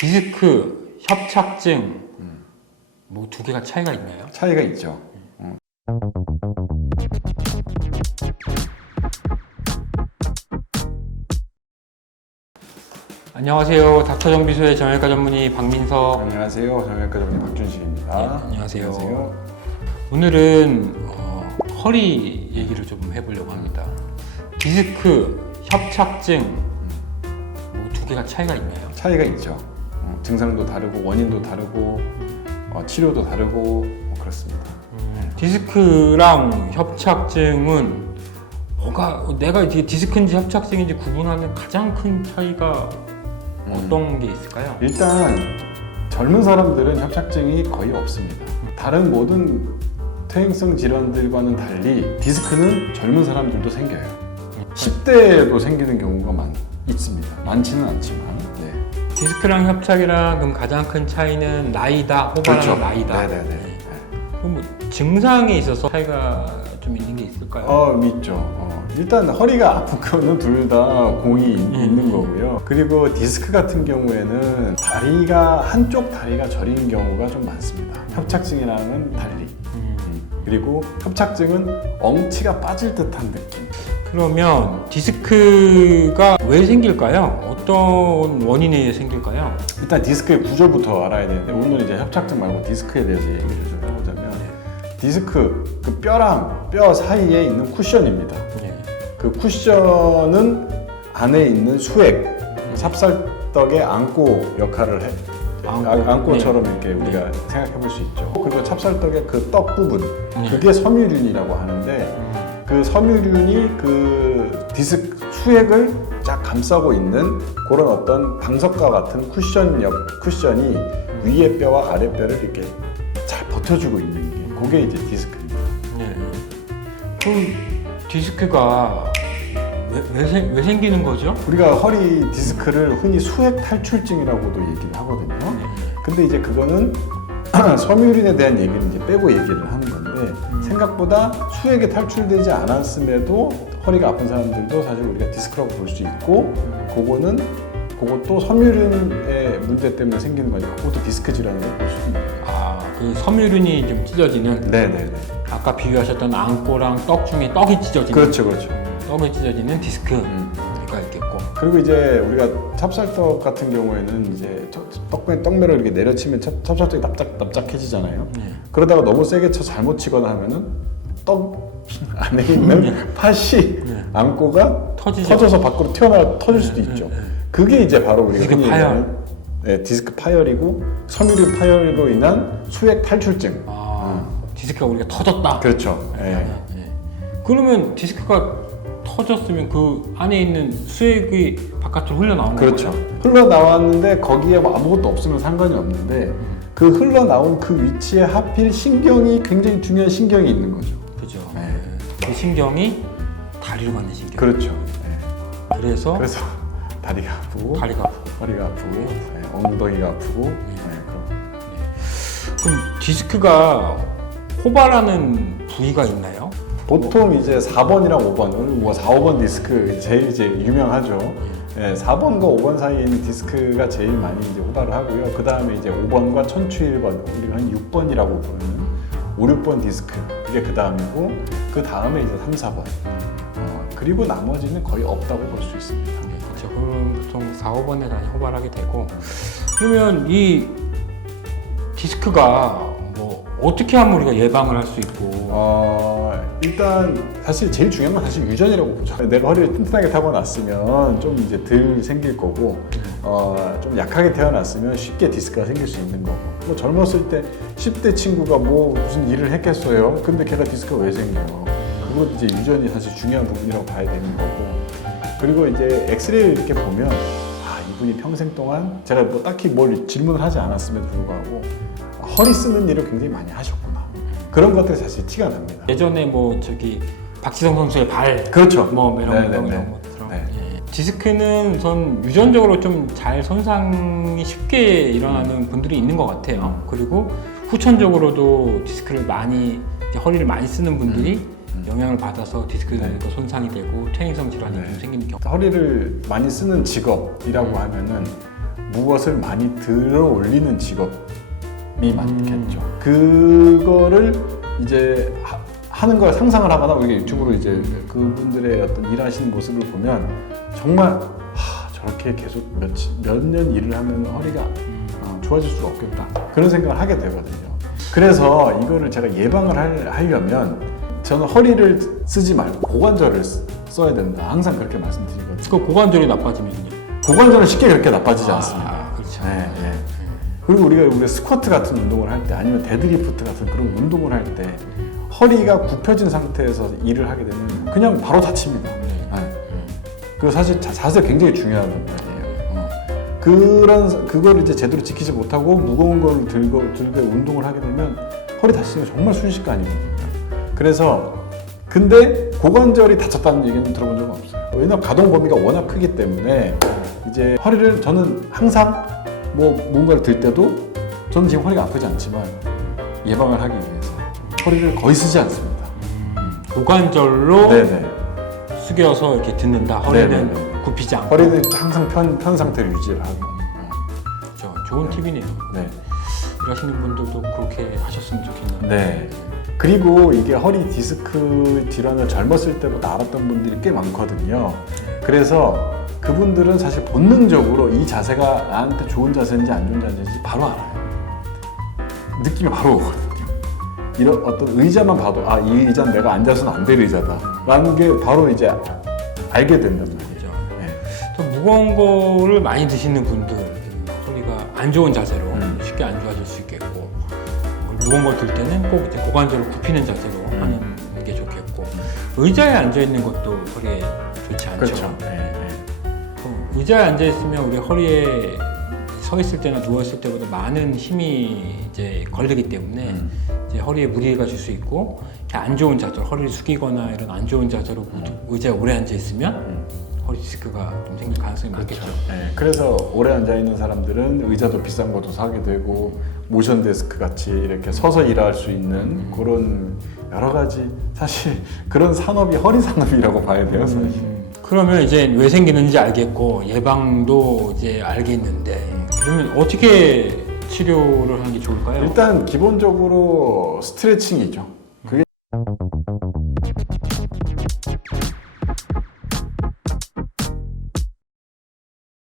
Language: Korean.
디스크, 협착증 뭐 두 개가 차이가 있나요? 차이가 있죠. 안녕하세요. 닥터정비소의 정형외과 전문의 박민석. 안녕하세요. 정형외과 전문의 박준식입니다. 네, 안녕하세요. 오늘은 허리 얘기를 좀 해보려고 합니다. 디스크, 협착증 뭐 두 개가 차이가 있나요? 차이가 있죠. 증상도 다르고 원인도 다르고 치료도 다르고 그렇습니다. 디스크랑 협착증은 내가 이게 디스크인지 협착증인지 구분하는 가장 큰 차이가 어떤 게 있을까요? 일단 젊은 사람들은 협착증이 거의 없습니다. 다른 모든 퇴행성 질환들과는 달리 디스크는 젊은 사람들도 생겨요. 10대에도 생기는 경우가 있습니다. 많지는 않지만. 네. 디스크랑 협착이랑 그럼 가장 큰 차이는 나이다, 호발하는 그렇죠. 나이다. 네네네. 그럼 뭐 증상에 있어서 차이가 좀 있는 게 있을까요? 있죠. 일단 허리가 아픈 거는 둘 다 공이 있는 거고요. 그리고 디스크 같은 경우에는 한쪽 다리가 저린 경우가 좀 많습니다. 협착증이랑은 달리. 그리고 협착증은 엉치가 빠질 듯한 느낌. 그러면 디스크가 왜 생길까요? 어떤 원인에 의해 생길까요? 일단 디스크의 구조부터 알아야 되는데 오늘 이제 협착증 말고 디스크에 대해서 얘기를 좀 해보자면 디스크, 그 뼈랑 뼈 사이에 있는 쿠션입니다. 그 쿠션은 안에 있는 수액, 찹쌀떡의 안고 역할을 해. 안고처럼 이렇게 우리가 생각해 볼 수 있죠. 그리고 찹쌀떡의 그 떡 부분, 그게 섬유륜이라고 하는데 그 섬유륜이 그 디스크 수액을 쫙 감싸고 있는 그런 어떤 방석과 같은 쿠션이 위에 뼈와 아래 뼈를 이렇게 잘 버텨주고 있는 게 그게 이제 디스크입니다. 네. 그럼 디스크가 왜 생기는 거죠? 우리가 허리 디스크를 흔히 수액 탈출증이라고도 얘기를 하거든요. 근데 이제 그거는 섬유륜에 대한 얘기를 이제 빼고 얘기를 하는 건데 생각보다 수액이 탈출되지 않았음에도 허리가 아픈 사람들도 사실 우리가 디스크라고 볼 수 있고 그것도 섬유륜의 문제 때문에 생기는 거니까 그것도 디스크 질환으로 볼 수 있는 거예요. 그 섬유륜이 좀 찢어지는. 네네네. 아까 비유하셨던 안고랑 떡 중에 떡이 찢어지는. 그렇죠. 떡이 찢어지는 디스크가 있겠고. 그리고 이제 우리가 찹쌀떡 같은 경우에는 이제 떡면을 이렇게 내려치면 찹쌀떡이 납작해지잖아요. 그러다가 너무 세게 잘못 치거나 하면은 떡 안에 있는 팥이 안고가 터져서 밖으로 터질 수도 있죠. 그게 이제 바로 우리가 디스크 파열. 디스크 파열이고 섬유륜 파열로 인한 수액 탈출증. 디스크가 우리가 터졌다. 그렇죠. 그러면 디스크가 터졌으면 그 안에 있는 수액이 바깥으로 흘러나오는 거예요? 그렇죠. 흘러나왔는데 거기에 뭐 아무것도 없으면 상관이 없는데 그 흘러나온 그 위치에 하필 신경이 굉장히 중요한 신경이 있는 거죠. 그죠. 그 신경이 다리로 가는 신경. 그렇죠. 그래서 다리가 아프고 허리가 아프고 엉덩이가 아프고 그럼 디스크가 호발하는 부위가 있나요? 보통 이제 4번이랑 5번, 뭐 4, 5번 디스크 제일 이제 유명하죠. 4번과 5번 사이에 있는 디스크가 제일 많이 이제 호발을 하고요. 그 다음에 이제 5번과 천추 1번, 우리가 한 6번이라고 부르는 5, 6번 디스크, 그게 그 다음이고, 그 다음에 이제 3, 4번. 그리고 나머지는 거의 없다고 볼 수 있습니다. 그렇죠. 그럼 보통 4, 5번에 많이 호발하게 되고, 그러면 이 디스크가 뭐 어떻게 하면 우리가 예방을 할 수 있고? 일단 사실 제일 중요한 건 사실 유전이라고 보죠. 내가 허리를 튼튼하게 타고났으면 좀 이제 덜 생길 거고 좀 약하게 태어났으면 쉽게 디스크가 생길 수 있는 거고 뭐 젊었을 때 10대 친구가 뭐 무슨 일을 했겠어요. 근데 걔가 디스크가 왜 생겨요? 그건 이제 유전이 사실 중요한 부분이라고 봐야 되는 거고 그리고 이제 엑스레이를 이렇게 보면 이분이 평생 동안 제가 뭐 딱히 뭘 질문을 하지 않았음에도 불구하고 허리 쓰는 일을 굉장히 많이 하셨구나. 그런 것들이 사실 티가 납니다. 예전에 뭐 박지성 선수의 발, 그렇죠. 뭐 이런 것처럼. 디스크는 전 유전적으로 좀 잘 손상이 쉽게 일어나는 분들이 있는 것 같아요. 그리고 후천적으로도 디스크를 허리를 많이 쓰는 분들이 영향을 받아서 디스크가 손상이 되고 퇴행성 질환이 좀 생기는 경우. 허리를 많이 쓰는 직업이라고 하면은 무엇을 많이 들어 올리는 직업이 많겠죠. 그거를 이제 하는 걸 상상을 하거나 우리가 유튜브로 이제 그분들의 어떤 일하시는 모습을 보면 정말 저렇게 계속 몇 년 일을 하면 허리가 좋아질 수가 없겠다 그런 생각을 하게 되거든요. 그래서 이거를 제가 예방을 하려면 저는 허리를 쓰지 말고 고관절을 써야 된다 항상 그렇게 말씀드리거든요. 그 고관절이 나빠지면요? 고관절은 쉽게 그렇게 나빠지지 않습니다. 그렇죠. 네, 네. 그리고 우리가 스쿼트 같은 운동을 할 때 아니면 데드리프트 같은 그런 운동을 할 때 허리가 굽혀진 상태에서 일을 하게 되면 그냥 바로 다칩니다. 네. 그 사실 자세 굉장히 중요하단 말이에요. 그거를 이제 제대로 지키지 못하고 무거운 걸 들고 운동을 하게 되면 허리 다치는 게 정말 순식간이거든요. 그래서 근데 고관절이 다쳤다는 얘기는 들어본 적은 없어요. 왜냐면 가동 범위가 워낙 크기 때문에 이제 허리를 저는 항상 뭔가를 들 때도 저는 지금 허리가 아프지 않지만 예방을 하기 위해서 허리를 거의 쓰지 않습니다. 고관절로 네네. 숙여서 이렇게 듣는다. 허리는 네네네. 굽히지 않고. 허리는 항상 편 상태를 유지를 하고. 그렇죠. 좋은 팁이네요. 네. 일하시는 분들도 그렇게 하셨으면 좋겠는데. 네. 그리고 이게 허리 디스크 질환을 젊었을 때부터 알았던 분들이 꽤 많거든요. 그래서 그분들은 사실 본능적으로 이 자세가 나한테 좋은 자세인지 안 좋은 자세인지 바로 알아요. 느낌이 바로 오거든요. 이런 어떤 의자만 봐도 이 의자는 내가 앉아서는 안 될 의자다 라는 게 바로 이제 알게 된단 말이에요. 그렇죠. 네. 또 무거운 거를 많이 드시는 분들 허리가 안 좋은 자세로 쉽게 안 좋아질 수 있겠고 무거운 걸 들 때는 꼭 이제 고관절을 굽히는 자세로 하는 게 좋겠고 의자에 앉아 있는 것도 허리에 좋지 않죠. 그렇죠. 네. 의자에 앉아 있으면 우리 허리에 서 있을 때나 누워 있을 때보다 많은 힘이 이제 걸리기 때문에 이제 허리에 무리가 줄 수 있고 이렇게 안 좋은 자세로 허리를 숙이거나 이런 안 좋은 자세로 의자에 오래 앉아 있으면 허리 디스크가 좀 생길 가능성이 많겠죠. 네, 그래서 오래 앉아 있는 사람들은 의자도 비싼 것도 사게 되고 모션 데스크 같이 이렇게 서서 일할 수 있는 그런 여러 가지 사실 그런 산업이 허리 산업이라고 봐야 돼요, 사실. 그러면 이제 왜 생기는지 알겠고 예방도 이제 알겠는데 그러면 어떻게 치료를 하는 게 좋을까요? 일단 기본적으로 스트레칭이죠.